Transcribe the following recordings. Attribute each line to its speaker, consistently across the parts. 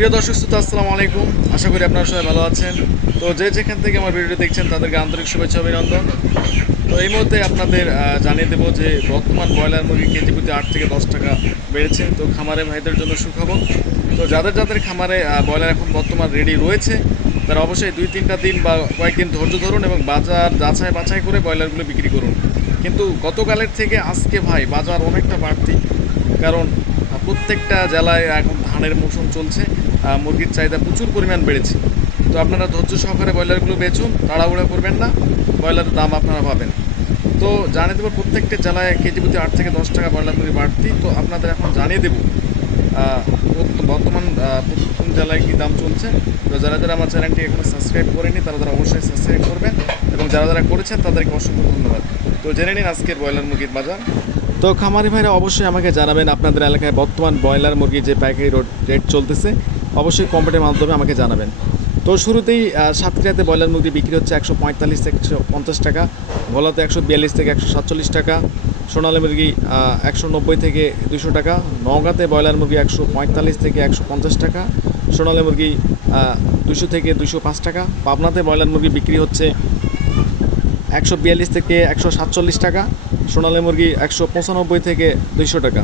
Speaker 1: প্রিয় দর্শক শ্রোতা, আসসালামু আলাইকুম। আশা করি আপনারা সবাই ভালো আছেন। তো যে যেখান থেকে আমার ভিডিওটি দেখছেন, তাদেরকে আন্তরিক শুভেচ্ছা, অভিনন্দন। তো এই মুহূর্তে আপনাদের জানিয়ে দেবো যে বর্তমান ব্রয়লার মুরগি কেজি প্রতি আট থেকে দশ টাকা বেড়েছে। তো খামারে ভাইদের জন্য সুখবর। তো যাদের যাদের খামারে ব্রয়লার এখন বর্তমান রেডি রয়েছে, তারা অবশ্যই দুই তিনটা দিন বা কয়েকদিন ধৈর্য ধরুন এবং বাজার যাচাই বাছাই করে ব্রয়লারগুলো বিক্রি করুন। কিন্তু গতকালের থেকে আজকে ভাই বাজার অনেকটা বাড়তি। কারণ প্রত্যেকটা জেলায় এখন ধানের মৌসুম চলছে। মুরগির চাহিদা প্রচুর পরিমাণ বেড়েছে। তো আপনারা ধৈর্য সহকারে ব্রয়লারগুলো বেচুন, তাড়াহুড়া করবেন না, ব্রয়লারের দাম আপনারা পাবেন। তো জানিয়ে দেবো, প্রত্যেকটা জেলায় কেজি প্রতি আট থেকে দশ টাকা ব্রয়লার মুরগি বাড়তি। তো আপনাদের এখন জানিয়ে দেবো বর্তমান কোন জেলায় কী দাম চলছে। তো যারা যারা আমার চ্যানেলটি এখনও সাবস্ক্রাইব করেনি তারা তারা অবশ্যই সাবস্ক্রাইব করবেন এবং যারা যারা করেছেন, তাদেরকে অসংখ্য ধন্যবাদ। তো জেনে নিন আজকের ব্রয়লার মুরগির বাজার। তো খামারি ভাইরা অবশ্যই আমাকে জানাবেন, আপনাদের এলাকায় বর্তমান ব্রয়লার মুরগি যে রোড রেট চলতেছে। অবশ্যই কমেন্টের মাধ্যমে আমাকে জানাবেন। তো শুরুতেই আহ, সাতক্ষীরাতে ব্রয়লার মুরগি বিক্রি হচ্ছে একশো পঁয়তাল্লিশ থেকে একশো পঞ্চাশ টাকা ভোলাতে একশো বিয়াল্লিশ থেকে একশো সাতচল্লিশ টাকা সোনালী মুরগি একশো নব্বই থেকে দুশো টাকা নওগাঁতে ব্রয়লার মুরগি একশো পঁয়তাল্লিশ থেকে একশো পঞ্চাশ টাকা সোনালী মুরগি দুশো থেকে দুশো পাঁচ টাকা পাবনাতে ব্রয়লার মুরগি বিক্রি হচ্ছে একশো বিয়াল্লিশ থেকে একশো সাতচল্লিশ টাকা সোনালী মুরগি একশো পঁচানব্বই থেকে দুইশো টাকা।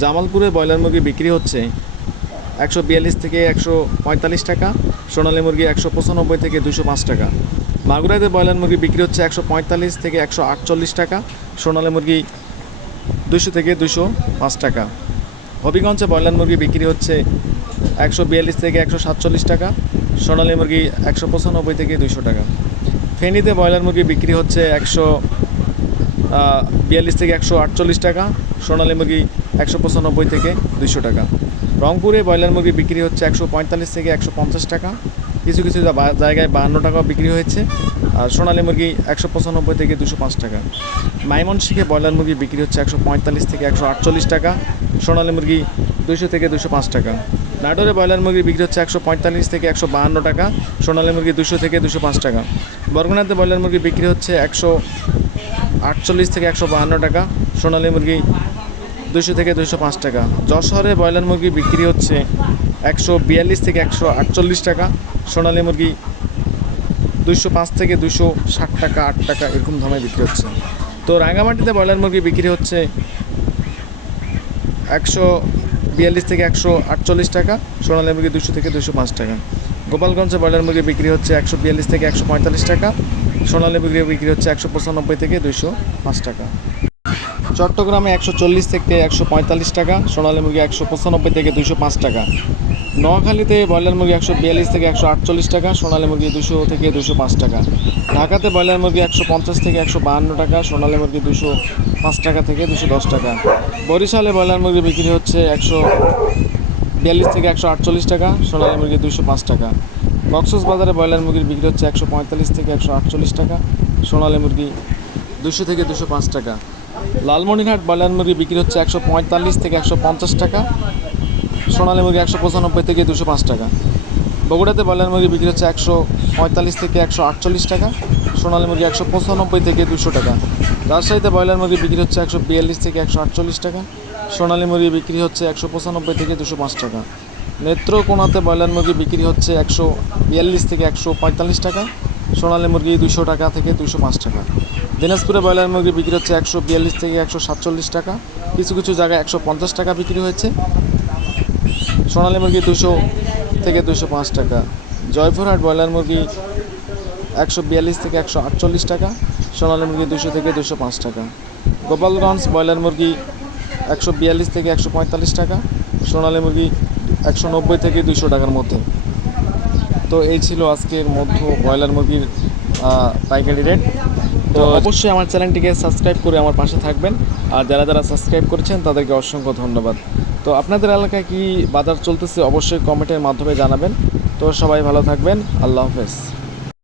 Speaker 1: জামালপুরে ব্রয়লার মুরগি বিক্রি হচ্ছে একশো বিয়াল্লিশ থেকে একশো পঁয়তাল্লিশ টাকা, সোনালী মুরগি একশো পঁচানব্বই থেকে দুশো পাঁচ টাকা। মাগুরাতে ব্রয়লার মুরগি বিক্রি হচ্ছে একশো পঁয়তাল্লিশ থেকে একশো আটচল্লিশ টাকা, সোনালী মুরগি দুশো থেকে দুশো পাঁচ টাকা। হবিগঞ্জে ব্রয়লার মুরগি বিক্রি হচ্ছে একশো বিয়াল্লিশ থেকে একশো সাতচল্লিশ টাকা, সোনালী মুরগি একশো পঁচানব্বই থেকে দুশো টাকা। ফেনীতে ব্রয়লার মুরগি বিক্রি হচ্ছে একশো বিয়াল্লিশ থেকে একশো আটচল্লিশ টাকা, সোনালী মুরগি একশো পঁচানব্বই থেকে দুশো টাকা। রংপুরে ব্রয়লার মুরগি বিক্রি হচ্ছে একশো পঁয়তাল্লিশ থেকে একশো পঞ্চাশ টাকা। কিছু কিছু জায়গায় বাহান্ন টাকাও বিক্রি হয়েছে। আর সোনালী মুরগি একশো পঁচানব্বই থেকে দুশো পাঁচ টাকা। মাইমন মাইমনসিংহে ব্রয়লার মুরগি বিক্রি হচ্ছে একশো পঁয়তাল্লিশ থেকে একশো আটচল্লিশ টাকা। সোনালী মুরগি দুশো থেকে দুশো পাঁচ টাকা। নাটোরে ব্রয়লার মুরগি বিক্রি হচ্ছে একশো পঁয়তাল্লিশ থেকে একশো বাহান্ন টাকা। সোনালী মুরগি দুশো থেকে দুশো পাঁচ টাকা। বরগুনাতে ব্রয়লার মুরগি বিক্রি হচ্ছে একশো আটচল্লিশ থেকে একশো বাহান্ন টাকা। সোনালী মুরগি দুশো থেকে দুশো পাঁচ টাকা। যশোরে ব্রয়লার মুরগি বিক্রি হচ্ছে একশো বিয়াল্লিশ থেকে একশো আটচল্লিশ টাকা। সোনালী মুরগি দুশো পাঁচ থেকে দুশো ষাট টাকা, আট টাকা এরকম দামে বিক্রি হচ্ছে। তো রাঙ্গামাটিতে ব্রয়লার মুরগি বিক্রি হচ্ছে একশো বিয়াল্লিশ থেকে একশো আটচল্লিশ টাকা, সোনালী মুরগি দুশো থেকে দুশো পাঁচ টাকা। গোপালগঞ্জে ব্রয়লার মুরগি বিক্রি হচ্ছে একশো বিয়াল্লিশ থেকে একশো পঁয়তাল্লিশ টাকা, সোনালী মুরগি বিক্রি হচ্ছে একশো পঁচানব্বই থেকে দুশো পাঁচ টাকা। চট্টগ্রামে একশো চল্লিশ থেকে একশো পঁয়তাল্লিশ টাকা, সোনালী মুরগি একশো পঁচানব্বই থেকে দুশো পাঁচ টাকা। নোয়াখালীতে ব্রয়লার মুরগি একশো বিয়াল্লিশ থেকে একশো আটচল্লিশ টাকা, সোনালী মুরগি দুশো থেকে দুশো পাঁচ টাকা। ঢাকাতে ব্রয়লার মুরগি একশো পঞ্চাশ থেকে একশো বাহান্ন টাকা, সোনালী মুরগি দুশো পাঁচ টাকা থেকে দুশো দশ টাকা। বরিশালে ব্রয়লার মুরগি বিক্রি হচ্ছে একশো বিয়াল্লিশ থেকে একশো আটচল্লিশ টাকা, সোনালী মুরগি দুশো পাঁচ টাকা। বাজারে ব্রয়লার মুরগির বিক্রি হচ্ছে একশো পঁয়তাল্লিশ থেকে একশো আটচল্লিশ টাকা, সোনালী মুরগি দুশো থেকে দুশো পাঁচ টাকা। লালমনিরহাট ব্রয়লার মুরগি বিক্রি হচ্ছে একশো পঁয়তাল্লিশ থেকে একশো পঞ্চাশ টাকা। সোনালী মুরগি একশো পঁচানব্বই থেকে দুশো পাঁচ টাকা। বগুড়াতে ব্রয়লার মুরগি বিক্রি হচ্ছে একশো পঁয়তাল্লিশ থেকে একশো আটচল্লিশ টাকা। সোনালী মুরগি একশো পঁচানব্বই থেকে দুশো টাকা। রাজশাহীতে ব্রয়লার মুরগি বিক্রি হচ্ছে একশো বিয়াল্লিশ থেকে একশো আটচল্লিশ টাকা। সোনালী মুরগি বিক্রি হচ্ছে একশো পঁচানব্বই থেকে দুশো পাঁচ টাকা। নেত্রকোনাতে ব্রয়লার মুরগি বিক্রি হচ্ছে একশো বিয়াল্লিশ থেকে একশো পঁয়তাল্লিশ টাকা। সোনালী মুরগি দুশো টাকা থেকে দুশো পাঁচ টাকা। দিনাজপুরে ব্রয়লার মুরগি বিক্রি হচ্ছে একশো বিয়াল্লিশ থেকে একশো সাতচল্লিশ টাকা। কিছু কিছু জায়গায় একশো পঞ্চাশ টাকা বিক্রি হয়েছে। সোনালী মুরগি দুশো থেকে দুশো পাঁচ টাকা। জয়পুরহাট ব্রয়লার মুরগি একশো বিয়াল্লিশ থেকে একশো আটচল্লিশ টাকা। সোনালী মুরগি দুশো থেকে দুশো পাঁচ টাকা। গোপালগঞ্জ ব্রয়লার মুরগি একশো বিয়াল্লিশ থেকে একশো পঁয়তাল্লিশ টাকা। সোনালী মুরগি একশো নব্বই থেকে দুশো টাকার মধ্যে। তো এই ছিল আজকের মধ্য ব্রয়লার মুরগির পাইকারি রেট। তো অবশ্যই আমার চ্যানেলটিকে সাবস্ক্রাইব করে আমার পাশে থাকবেন। আর যারা যারা সাবস্ক্রাইব করেছেন, তাদেরকে অসংখ্য ধন্যবাদ। তো আপনাদের এলাকায় কি বাজার চলতেছে, অবশ্যই কমেন্টের মাধ্যমে জানাবেন। তো সবাই ভালো থাকবেন। আল্লাহ হাফেজ।